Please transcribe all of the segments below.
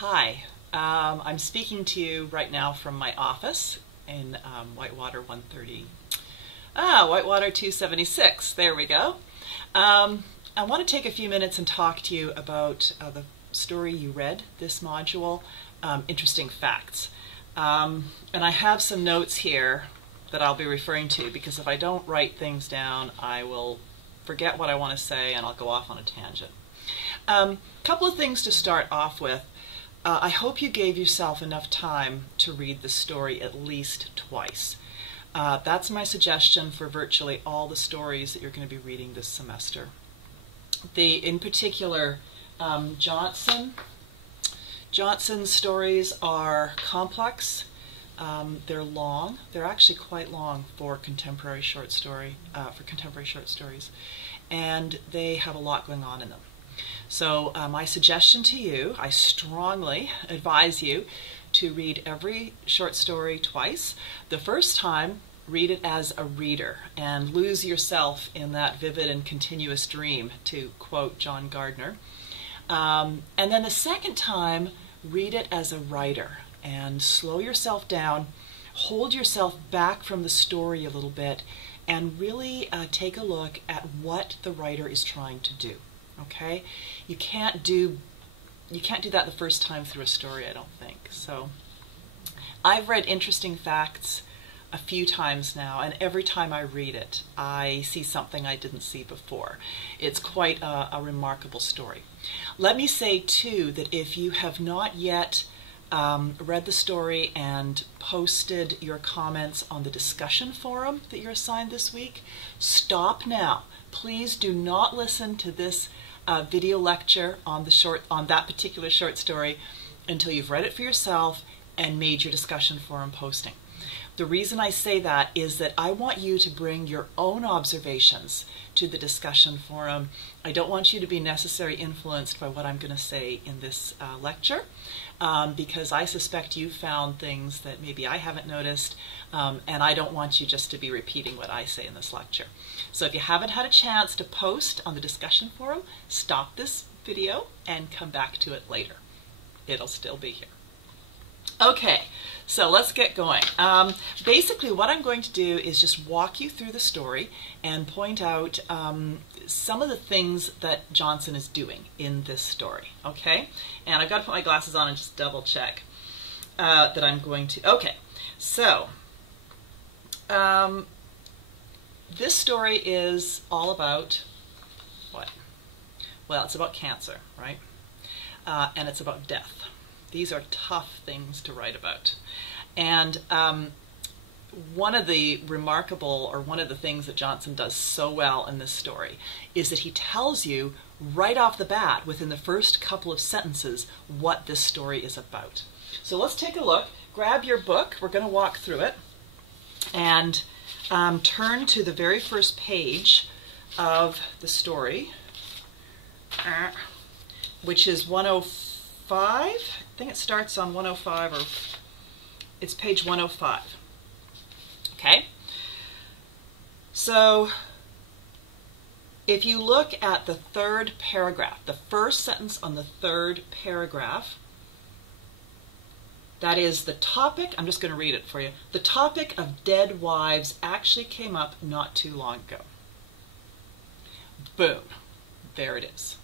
Hi, I'm speaking to you right now from my office in Whitewater 130. Whitewater 276, there we go. I want to take a few minutes and talk to you about the story you read this module, Interesting Facts. And I have some notes here that I'll be referring to because if I don't write things down, I will forget what I want to say and I'll go off on a tangent. Couple of things to start off with. I hope you gave yourself enough time to read the story at least twice. That's my suggestion for virtually all the stories that you're going to be reading this semester. In particular, Johnson's stories are complex. They're long. They're actually quite long for contemporary short stories, and they have a lot going on in them. So my suggestion to you, I strongly advise you to read every short story twice. The first time, read it as a reader and lose yourself in that vivid and continuous dream, to quote John Gardner. And then the second time, read it as a writer and slow yourself down, hold yourself back from the story a little bit, and really take a look at what the writer is trying to do. Okay, you can't do that the first time through a story, I don't think. So I've read Interesting Facts a few times now, and every time I read it, I see something I didn't see before. It's quite a remarkable story. Let me say too that if you have not yet read the story and posted your comments on the discussion forum that you're assigned this week, stop now. Please do not listen to this video lecture on that particular short story until you've read it for yourself and made your discussion forum posting. The reason I say that is that I want you to bring your own observations to the discussion forum. I don't want you to be necessarily influenced by what I'm going to say in this lecture, because I suspect you found things that maybe I haven't noticed, and I don't want you just to be repeating what I say in this lecture. So if you haven't had a chance to post on the discussion forum, stop this video and come back to it later. It'll still be here. Okay, so let's get going. Basically what I'm going to do is just walk you through the story and point out some of the things that Johnson is doing in this story, okay? And I've got to put my glasses on and just double check that I'm going to... Okay, so this story is all about what? Well, it's about cancer, right? And it's about death. These are tough things to write about. And one of the things that Johnson does so well in this story is that he tells you right off the bat, within the first couple of sentences, what this story is about. So let's take a look. Grab your book. We're going to walk through it. And turn to the very first page of the story, which is 105. I think it starts on 105, or it's page 105. Okay? So if you look at the third paragraph, the first sentence on the third paragraph, that is the topic. I'm just going to read it for you. The topic of dead wives actually came up not too long ago. Boom. There it is.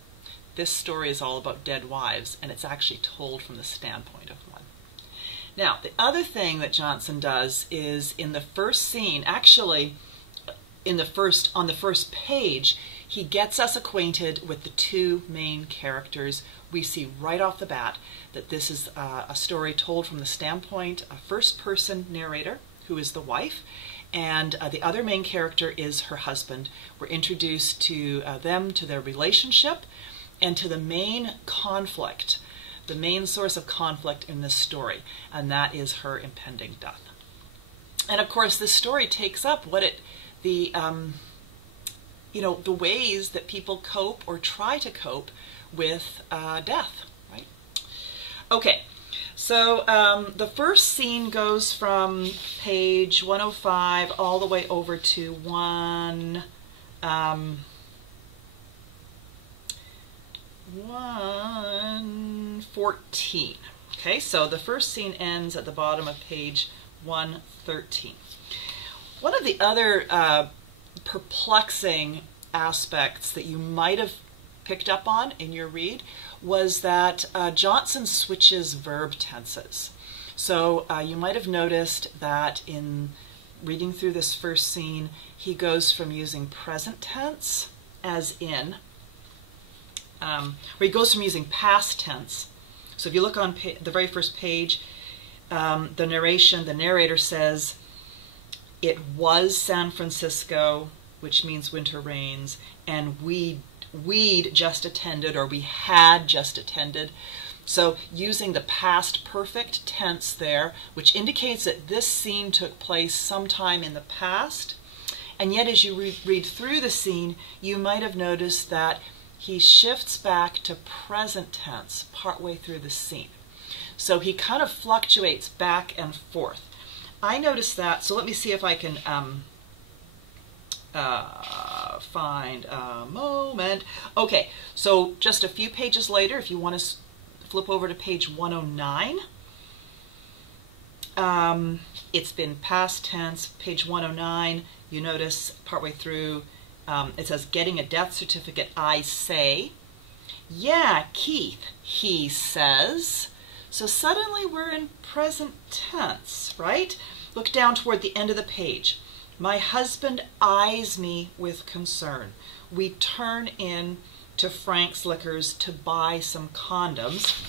This story is all about dead wives, and it's actually told from the standpoint of one. Now, the other thing that Johnson does is in the first scene, actually on the first page, he gets us acquainted with the two main characters. We see right off the bat that this is a story told from the standpoint, a first-person narrator, who is the wife, and the other main character is her husband. We're introduced to them, to their relationship, and to the main conflict, the main source of conflict in this story, and that is her impending death. And of course, this story takes up the ways that people cope or try to cope with death, right? Okay, so the first scene goes from page 105 all the way over to 1 114. Okay, so the first scene ends at the bottom of page 113. One of the other perplexing aspects that you might have picked up on in your read was that Johnson switches verb tenses. So you might have noticed that in reading through this first scene, he goes from using present tense, as in, or he goes from using past tense. So if you look on the very first page, the narrator says, it was San Francisco, which means winter rains, and we'd just attended, or we had just attended. So using the past perfect tense there, which indicates that this scene took place sometime in the past. And yet as you read through the scene, you might have noticed that he shifts back to present tense partway through the scene. So he kind of fluctuates back and forth. I noticed that, so let me see if I can find a moment. Okay, so just a few pages later, if you want to flip over to page 109. It's been past tense, page 109. You notice partway through, it says, getting a death certificate, I say. Yeah, Keith, he says. So suddenly we're in present tense, right? Look down toward the end of the page. My husband eyes me with concern. We turn in to Frank's Liquors to buy some condoms,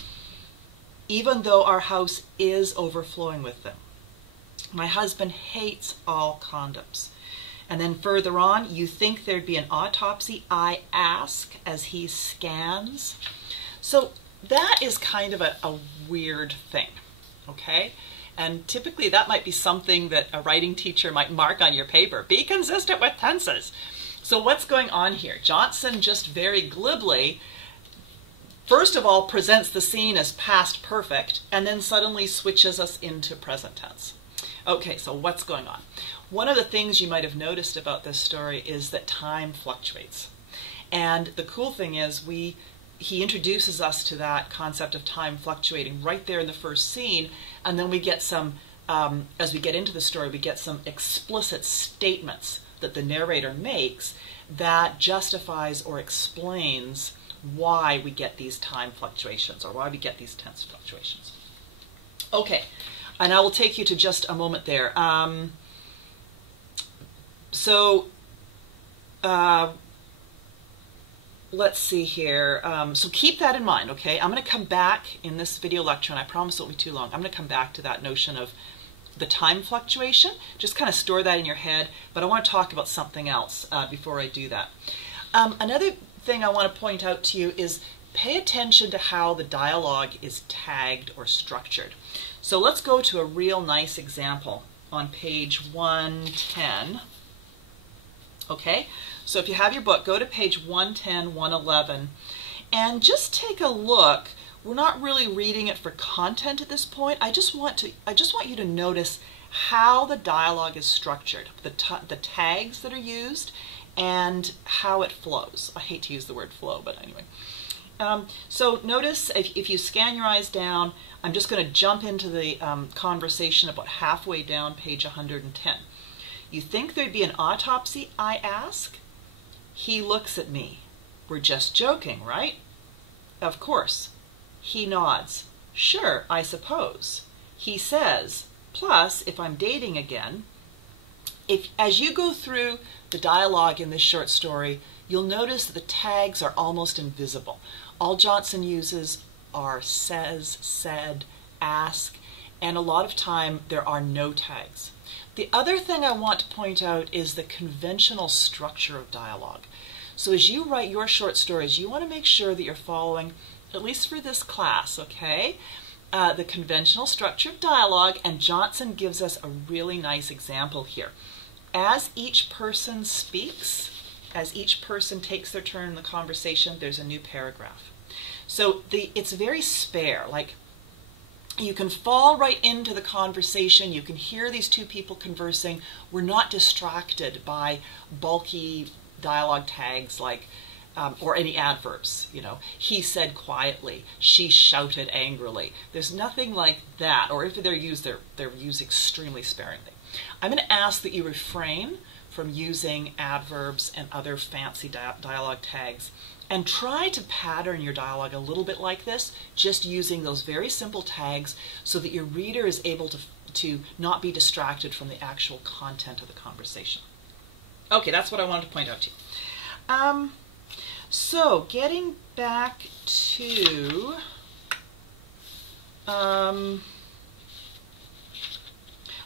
even though our house is overflowing with them. My husband hates all condoms. And then further on, you think there'd be an autopsy, I ask, as he scans. So that is kind of a weird thing, okay? And typically that might be something that a writing teacher might mark on your paper. Be consistent with tenses. So what's going on here? Johnson just very glibly, first of all, presents the scene as past perfect, and then suddenly switches us into present tense. Okay, so what's going on? One of the things you might have noticed about this story is that time fluctuates. And the cool thing is he introduces us to that concept of time fluctuating right there in the first scene, and then we get some, as we get into the story, we get some explicit statements that the narrator makes that justifies or explains why we get these time fluctuations, or why we get these tense fluctuations. Okay, and I will take you to just a moment there. Let's see here. So keep that in mind, okay? I'm going to come back in this video lecture, and I promise it won't be too long. I'm going to come back to that notion of the time fluctuation. Just kind of store that in your head, but I want to talk about something else before I do that. Another thing I want to point out to you is pay attention to how the dialogue is tagged or structured. So let's go to a real nice example on page 110. Okay, so if you have your book, go to page 110, 111, and just take a look. We're not really reading it for content at this point. I just want you to notice how the dialogue is structured, the tags that are used, and how it flows. I hate to use the word flow, but anyway. So notice, if you scan your eyes down, I'm just going to jump into the conversation about halfway down page 110. You think there'd be an autopsy, I ask? He looks at me. We're just joking, right? Of course. He nods. Sure, I suppose. He says, plus, if I'm dating again, as you go through the dialogue in this short story, you'll notice that the tags are almost invisible. All Johnson uses are says, said, ask, and a lot of time there are no tags. The other thing I want to point out is the conventional structure of dialogue. So as you write your short stories, you want to make sure that you're following, at least for this class, okay, the conventional structure of dialogue, and Johnson gives us a really nice example here. As each person speaks, as each person takes their turn in the conversation, there's a new paragraph. So it's very spare, like you can fall right into the conversation, you can hear these two people conversing, we're not distracted by bulky dialogue tags like or any adverbs, you know. He said quietly, she shouted angrily. There's nothing like that, or if they're used extremely sparingly. I'm going to ask that you refrain from using adverbs and other fancy dialogue tags, and try to pattern your dialogue a little bit like this, just using those very simple tags so that your reader is able to not be distracted from the actual content of the conversation. Okay, that's what I wanted to point out to you. So, getting back to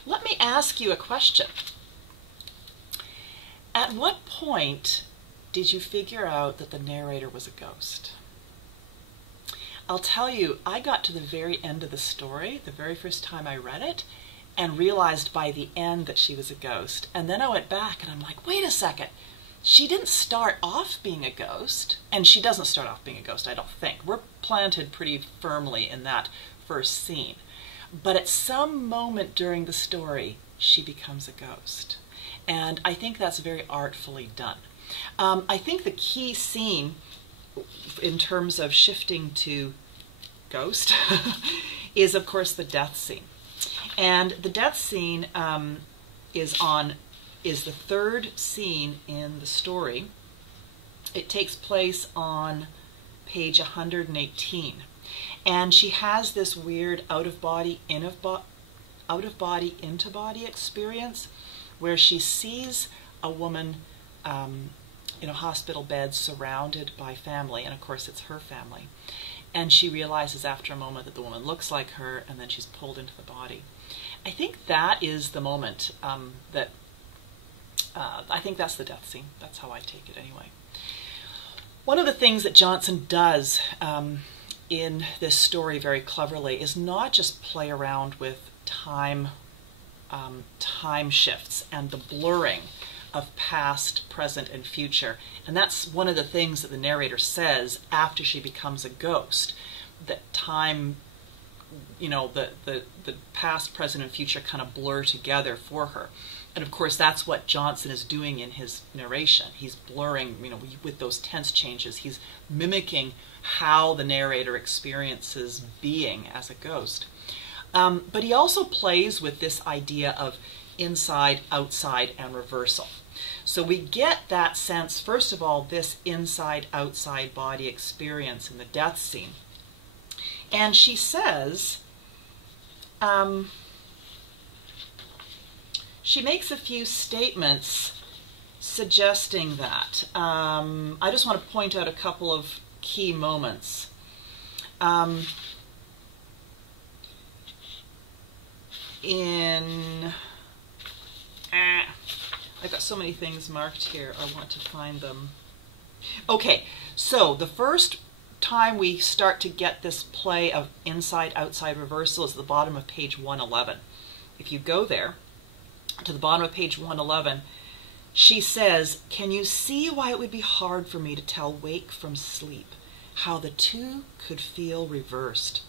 let me ask you a question. At what point did you figure out that the narrator was a ghost? I'll tell you, I got to the very end of the story, the very first time I read it, and realized by the end that she was a ghost. And then I went back and I'm like, wait a second. She didn't start off being a ghost, and she doesn't start off being a ghost, I don't think. We're planted pretty firmly in that first scene. But at some moment during the story, she becomes a ghost. And I think that's very artfully done. I think the key scene in terms of shifting to ghost is, of course, the death scene. And the death scene is the third scene in the story. It takes place on page 118. And she has this weird out-of-body, into-body experience where she sees a woman in a hospital bed surrounded by family, and of course it's her family. And she realizes after a moment that the woman looks like her, and then she's pulled into the body. I think that is the moment I think that's the death scene. That's how I take it anyway. One of the things that Johnson does in this story very cleverly is not just play around with time shifts and the blurring of past, present, and future. And that's one of the things that the narrator says after she becomes a ghost, that time, you know, the past, present, and future kind of blur together for her. And of course, that's what Johnson is doing in his narration. He's blurring, you know, with those tense changes. He's mimicking how the narrator experiences being as a ghost. But he also plays with this idea of inside, outside, and reversal. So we get that sense, first of all, this inside-outside body experience in the death scene. And she says, she makes a few statements suggesting that. I just want to point out a couple of key moments. I've got so many things marked here, I want to find them. Okay, so the first time we start to get this play of inside-outside reversal is at the bottom of page 111. If you go there, to the bottom of page 111, she says, "Can you see why it would be hard for me to tell wake from sleep, how the two could feel reversed?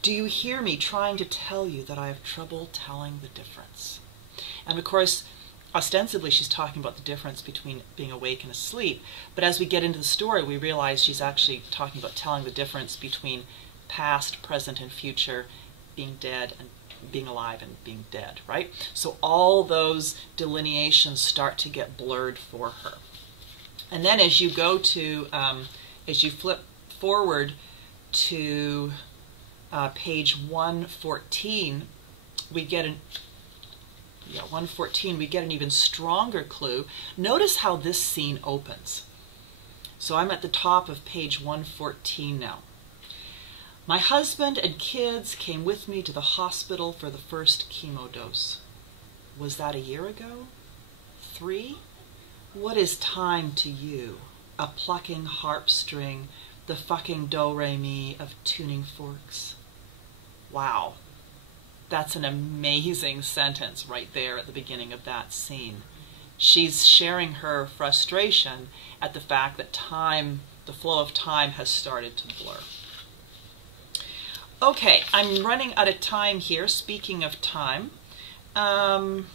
Do you hear me trying to tell you that I have trouble telling the difference?" And of course, ostensibly she's talking about the difference between being awake and asleep, but as we get into the story, we realize she's actually talking about telling the difference between past, present, and future, being dead and being alive and being dead, right? So all those delineations start to get blurred for her. And then as you go to, as you flip forward to page 114, we get an 114, we get an even stronger clue. Notice how this scene opens. So I'm at the top of page 114 now. "My husband and kids came with me to the hospital for the first chemo dose. Was that a year ago? 3? What is time to you? A plucking harp string, the fucking do-re-mi of tuning forks." Wow. That's an amazing sentence right there at the beginning of that scene. She's sharing her frustration at the fact that time, the flow of time, has started to blur. Okay, I'm running out of time here, speaking of time. But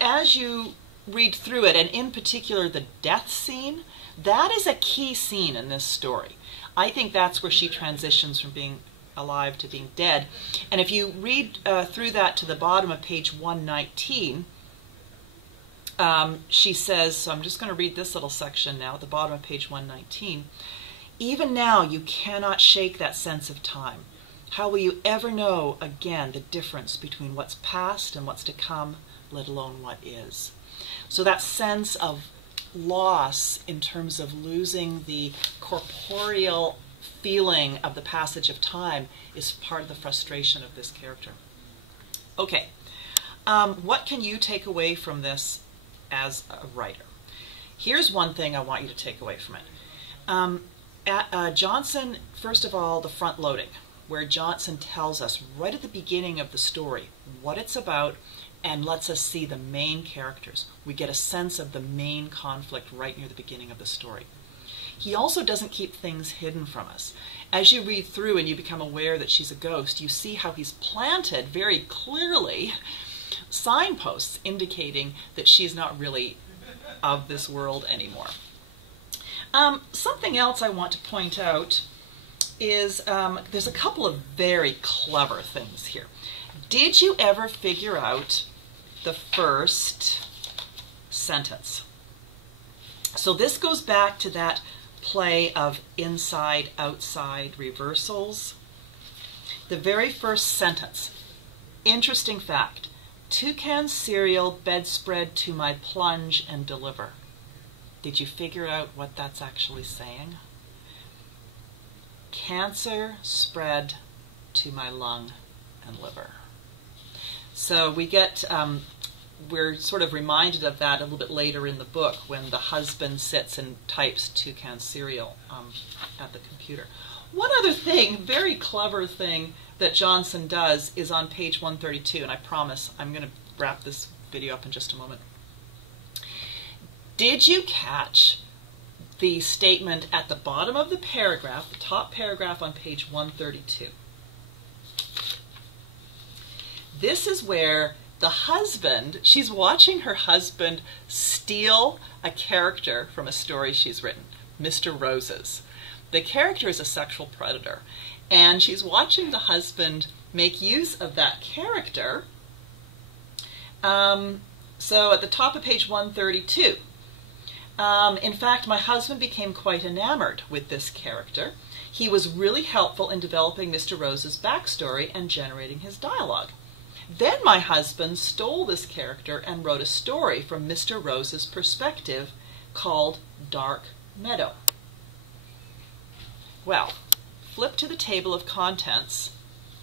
as you read through it, and in particular the death scene, That is a key scene in this story. I think that's where she transitions from being alive to being dead. And if you read through that to the bottom of page 119, she says, so I'm just going to read this little section now at the bottom of page 119. Even now you cannot shake that sense of time. How will you ever know again the difference between what's past and what's to come, let alone what is? So that sense of loss in terms of losing the corporeal feeling of the passage of time is part of the frustration of this character. Okay, what can you take away from this as a writer? Here's one thing I want you to take away from it. Johnson, first of all, the front loading, where Johnson tells us right at the beginning of the story what it's about and lets us see the main characters. We get a sense of the main conflict right near the beginning of the story. He also doesn't keep things hidden from us. As you read through and you become aware that she's a ghost, you see how he's planted very clearly signposts indicating that she's not really of this world anymore. Something else I want to point out is there's a couple of very clever things here. Did you ever figure out the first sentence? So this goes back to that play of inside-outside reversals. The very first sentence, interesting fact, toucan cereal bedspread to my plunge and deliver. Did you figure out what that's actually saying? Cancer spread to my lung and liver. So we get, we're sort of reminded of that a little bit later in the book when the husband sits and types toucan cereal at the computer. One other thing, very clever thing that Johnson does is on page 132, and I promise I'm going to wrap this video up in just a moment. Did you catch the statement at the bottom of the paragraph, the top paragraph on page 132? This is where the husband, she's watching her husband steal a character from a story she's written, Mr. Roses. The character is a sexual predator, and she's watching the husband make use of that character. So at the top of page 132, in fact, my husband became quite enamored with this character. He was really helpful in developing Mr. Rose's backstory and generating his dialogue. Then my husband stole this character and wrote a story from Mr. Rose's perspective called Dark Meadow. Well, flip to the table of contents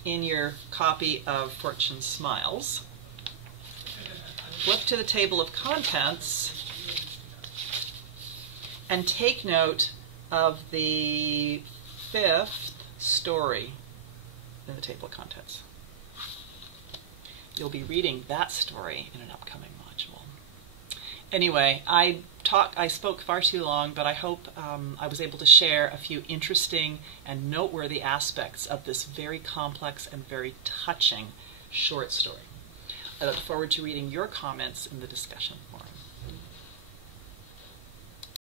in your copy of Fortune Smiles. Flip to the table of contents and take note of the 5th story in the table of contents. You'll be reading that story in an upcoming module. Anyway, I spoke far too long, but I hope I was able to share a few interesting and noteworthy aspects of this very complex and very touching short story. I look forward to reading your comments in the discussion forum.